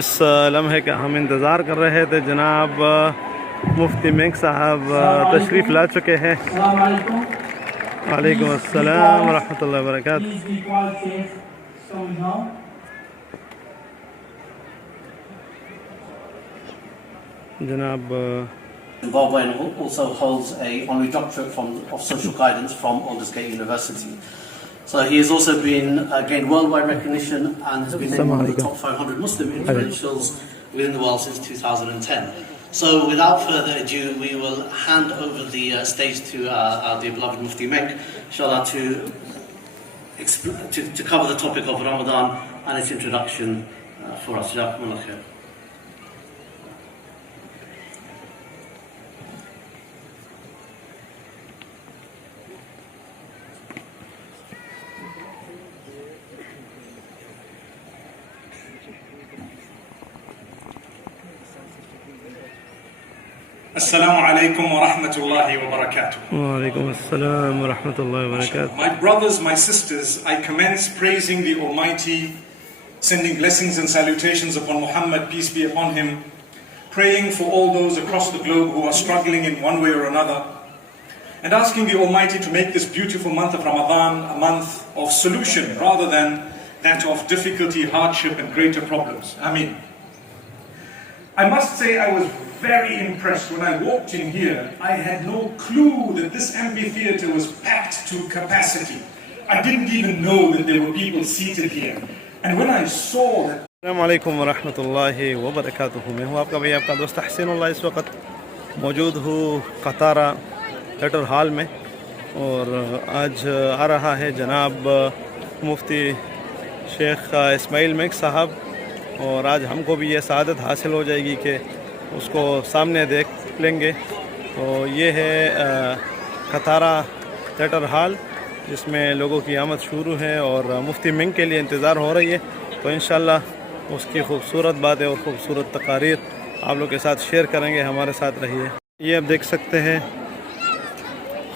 इस लम्हे का हम इंतज़ार कर रहे थे। जनाब मुफ्ती मेंग साहब तशरीफ़ ला चुके हैं। वालेकुम अस्सलाम रहमतुल्लाहि व बरकातहू। जनाब Zimbabwe and also holds a honorary doctorate of social guidance from Aldersgate University. So he has also gained worldwide recognition and has been named one of the top 500 Muslim influentials within the world since 2010. So without further ado, we will hand over the stage to our dear beloved Mufti Meck, inshallah, to cover the topic of Ramadan and its introduction for us. Jazakumullah khair. Assalamu alaikum wa rahmatullahi wa barakatuh. Walaikum assalam wa rahmatullahi wa barakatuh. My brothers, my sisters, I commence praising the Almighty, sending blessings and salutations upon Muhammad, peace be upon him, praying for all those across the globe who are struggling in one way or another, and asking the Almighty to make this beautiful month of Ramadan a month of solution rather than that of difficulty, hardship, and greater problems. Ameen. I must say I was very impressed when I walked in here. I had no clue that this amphitheater was packed to capacity. I didn't even know that there were people seated here. And when I saw that... अस्सलामु अलैकुम व रहमतुल्लाहि व बरकातहू। मैं हूँ आपका भाई, आपका दोस्त हसीनुल्लाह। इस वक्त मौजूद हूँ कतारा थिएटर हॉल में, और आज आ रहा है जनाब मुफ्ती शेख इसमाइल मेंग साहब, और आज हमको भी ये सआदत हासिल हो जाएगी कि उसको सामने देख लेंगे। तो ये है कतारा थिएटर हॉल, जिसमें लोगों की आमद शुरू है और मुफ्ती मेंग के लिए इंतज़ार हो रही है। तो इंशाल्लाह उसकी खूबसूरत बातें और ख़ूबसूरत तकारीर आप लोग के साथ शेयर करेंगे। हमारे साथ रहिए। ये आप देख सकते हैं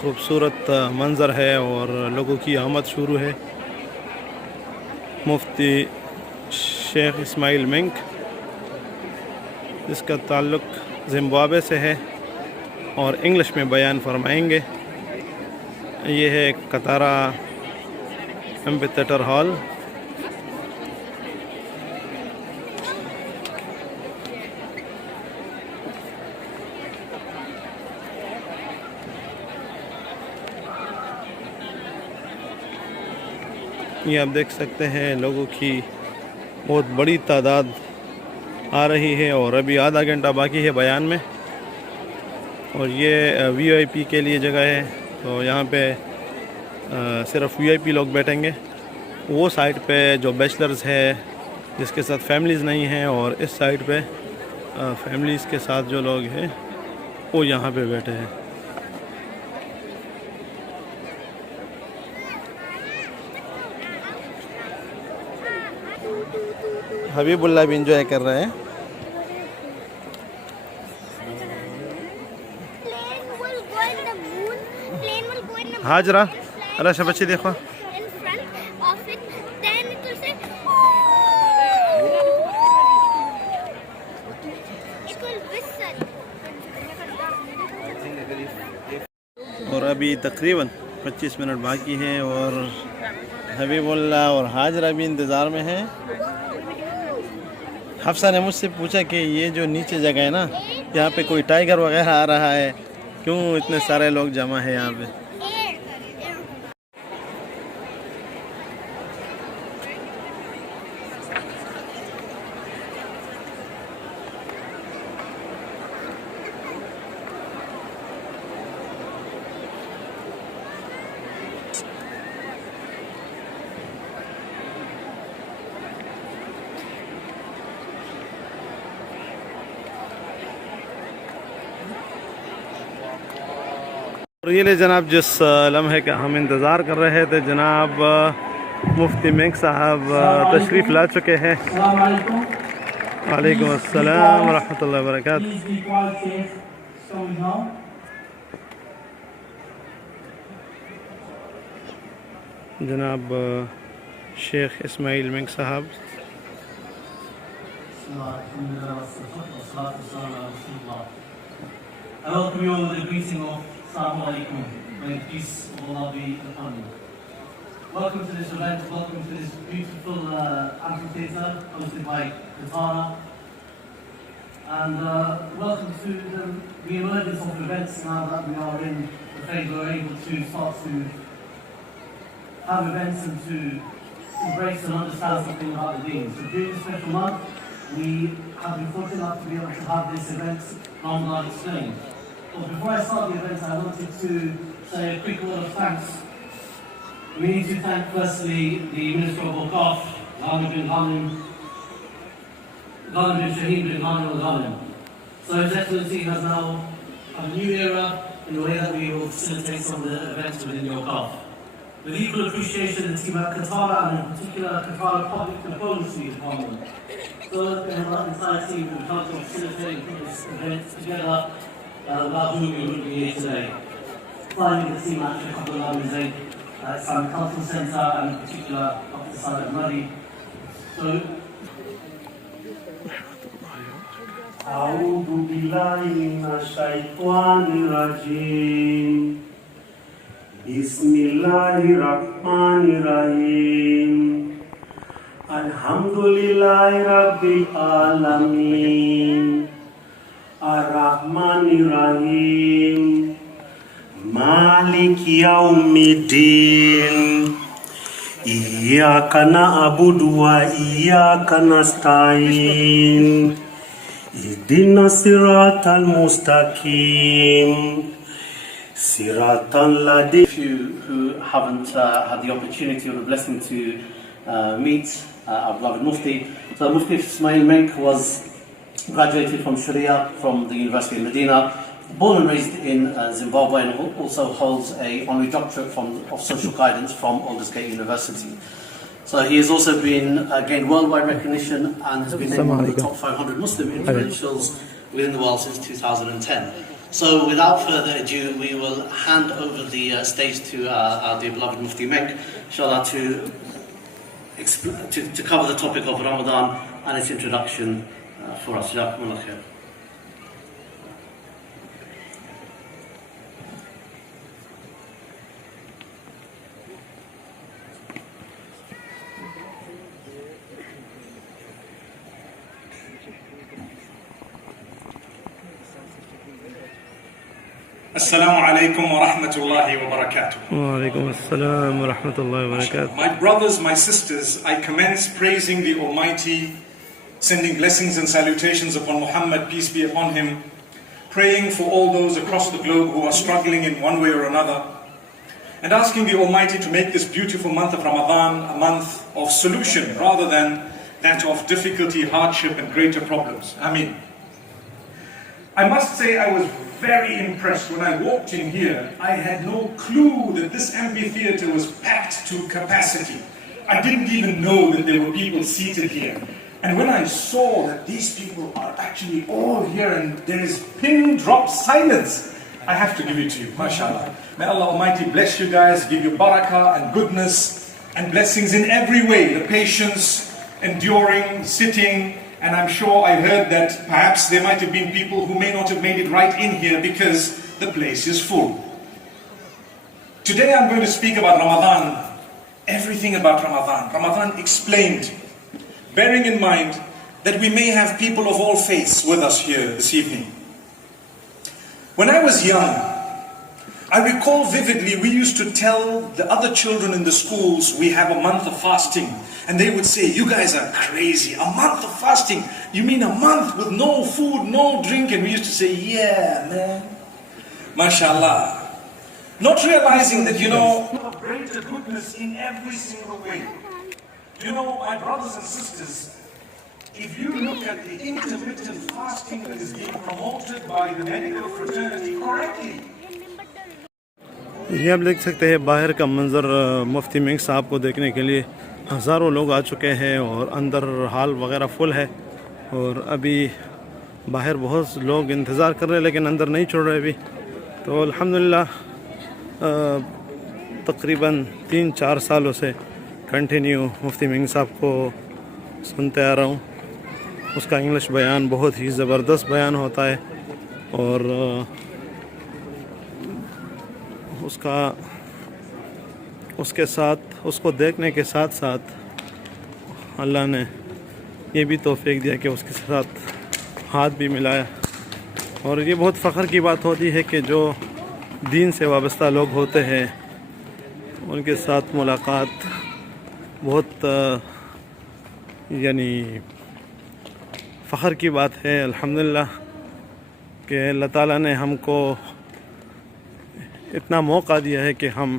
खूबसूरत मंज़र है और लोगों की आमद शुरू है। मुफ्ती शेख इसमाइल मेंग, जिसका ताल्लुक़ ज़िम्बाब्वे से है, और इंग्लिश में बयान फरमाएंगे। ये है कतारा एम्फीथिएटर हॉल। ये आप देख सकते हैं लोगों की बहुत बड़ी तादाद आ रही है, और अभी आधा घंटा बाकी है बयान में। और ये वीआईपी के लिए जगह है, तो यहाँ पे सिर्फ वीआईपी लोग बैठेंगे। वो साइड पे जो बैचलर्स है, जिसके साथ फैमिलीज़ नहीं हैं, और इस साइड पे फैमिलीज़ के साथ जो लोग हैं वो यहाँ पे बैठे हैं। हबीबुल्लाह भी इंजॉय कर रहे हैं। हाजरा अरे शबच्ची देखो। और अभी तकरीबन 25 मिनट बाकी हैं, और हबीबुल्लाह और हाजरा भी इंतज़ार में हैं। हफ्सा ने मुझसे पूछा कि ये जो नीचे जगह है ना, यहाँ पे कोई टाइगर वगैरह आ रहा है, क्यों इतने सारे लोग जमा हैं यहाँ पे। और ये ले जनाब, जिस लम्हे का हम इंतज़ार कर रहे थे, जनाब मुफ्ती मेंग साहब तशरीफ़ ला चुके हैं। वालेकुम अस्सलाम रहमतुल्लाहि व बरकातहू। जनाब शेख इसमाइल मेंग साहब I welcome you all with the greeting of Assalamu may the peace of Allah be upon you. Welcome to this event, welcome to this beautiful amphitheater hosted by Katara. And welcome to the emergence of events now that we are in the phase where we're able to start to have events and to embrace and understand something about the deen. So during this special month, we have been fortunate enough to be able to have this event, Ramadan Explained. But before I start the event, I wanted to say a quick word of thanks. We need to thank firstly the Minister of Awqaf, Ghanim bin Shaheen bin Ghanim al-Ghanim. So His Excellency has now a new era in the way that we will facilitate some of the events within the Awqaf. With equal appreciation, the team at Katara, and in particular Katara Public Diplomacy Department. So the entire team will come to facilitate this event together, without whom we wouldn't be here today. Finally, the team at Islam Cultural Centre, and in particular Dr. Saad. So أعوذ بالله من الشيطان الرجيم بسم الله الرحمن الرحيم الحمد لله رب العالمين الرحمن الرحيم مالك يوم الدين إياك نعبد وإياك نستعين اهدنا الصراط المستقيم صراط الذين. If you who haven't had the opportunity or the blessing to meet our beloved Mufti, so Mufti Ismaعیل was graduated from Sharia from the University of Medina, born and raised in Zimbabwe, and also holds an honorary doctorate of social guidance from Aldersgate University. So he has also gained worldwide recognition and has been named one of the top 500 Muslim influentials within the world since 2010. So without further ado, we will hand over the stage to our dear beloved Mufti Menk, inshallah, to cover the topic of Ramadan and its introduction for us. Jazakumullah khair. Assalamu alaikum wa rahmatullahi wa barakatuh. Wa alaikum assalam wa rahmatullahi wa barakatuh. My brothers, my sisters, I commence praising the Almighty, sending blessings and salutations upon Muhammad, peace be upon him, praying for all those across the globe who are struggling in one way or another, and asking the Almighty to make this beautiful month of Ramadan a month of solution rather than that of difficulty, hardship and greater problems. Ameen. I must say I was very impressed when I walked in here. I had no clue that this amphitheater was packed to capacity. I didn't even know that there were people seated here. And when I saw that these people are actually all here and there is pin drop silence, I have to give it to you, mashallah. May Allah Almighty bless you guys, give you barakah and goodness and blessings in every way. The patience, enduring, sitting. And I'm sure I heard that perhaps there might have been people who may not have made it right in here because the place is full. Today I'm going to speak about Ramadan, everything about Ramadan. Ramadan explained, bearing in mind that we may have people of all faiths with us here this evening. When I was young, I recall vividly we used to tell the other children in the schools we have a month of fasting. And they would say, you guys are crazy. A month of fasting? You mean a month with no food, no drink? And we used to say, yeah, man. MashaAllah. Not realizing that, a greater goodness in every single way. My brothers and sisters, if you look at the intermittent fasting that is being promoted by the medical fraternity correctly, ये आप देख सकते हैं बाहर का मंज़र मुफ्ती Menk साहब को देखने के लिए हज़ारों लोग आ चुके हैं और अंदर हाल वगैरह फुल है और अभी बाहर बहुत लोग इंतज़ार कर रहे हैं लेकिन अंदर नहीं छोड़ रहे अभी। तो अल्हम्दुलिल्लाह तकरीबन 3-4 सालों से कंटिन्यू मुफ्ती मेंक साहब को सुनते आ रहा हूँ اس کا انگلش بیان بہت ہی زبردست بیان ہوتا ہے، اور اس کے ساتھ اس کو دیکھنے کے ساتھ ساتھ اللہ نے یہ بھی توفیق دیا کہ اس کے ساتھ ہاتھ بھی ملایا. اور یہ بہت فخر کی بات ہوتی ہے کہ جو دین سے وابستہ لوگ ہوتے ہیں ان کے ساتھ ملاقات بہت یعنی فخر کی بات ہے. الحمداللہ کہ اللہ تعالیٰ نے ہم کو اتنا موقع دیا ہے کہ ہم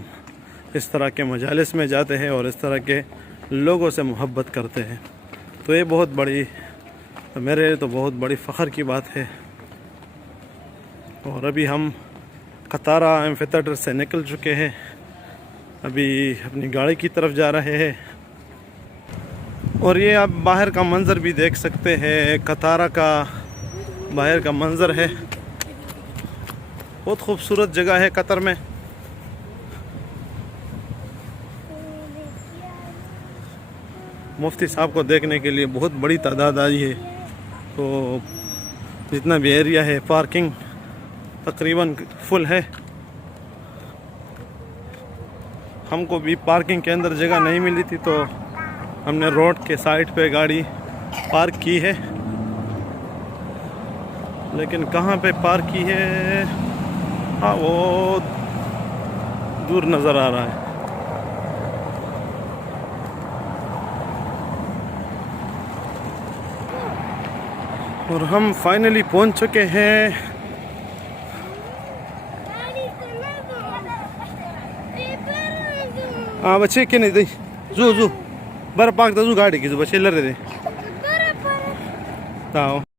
اس طرح کے مجالس میں جاتے ہیں اور اس طرح کے لوگوں سے محبت کرتے ہیں. تو یہ بہت بڑی، میرے لیے تو بہت بڑی فخر کی بات ہے. اور ابھی ہم کتارا ایمفیتھیٹر سے نکل چکے ہیں، ابھی اپنی گاڑی کی طرف جا رہے ہیں. اور یہ آپ باہر کا منظر بھی دیکھ سکتے ہیں، کتارا کا باہر کا منظر ہے. بہت خوبصورت جگہ ہے قطر میں. مفتی صاحب کو دیکھنے کے لیے بہت بڑی تعداد آئی ہے. تو جتنا بھی ایریا ہے پارکنگ تقریباً فل ہے. ہم کو بھی پارکنگ کے اندر جگہ نہیں ملی تھی تو ہم نے روڈ کے سائڈ پہ گاڑی پارک کی ہے. لیکن کہاں پہ پارک کی ہے؟ ہاں وہ دور نظر آ رہا ہے. اور ہم فائنلی پہنچ چکے ہیں. ہاں بچے کے نہیں دی زو بر پاک زو گاڑی کی زو بچے لڑ رہے تھے.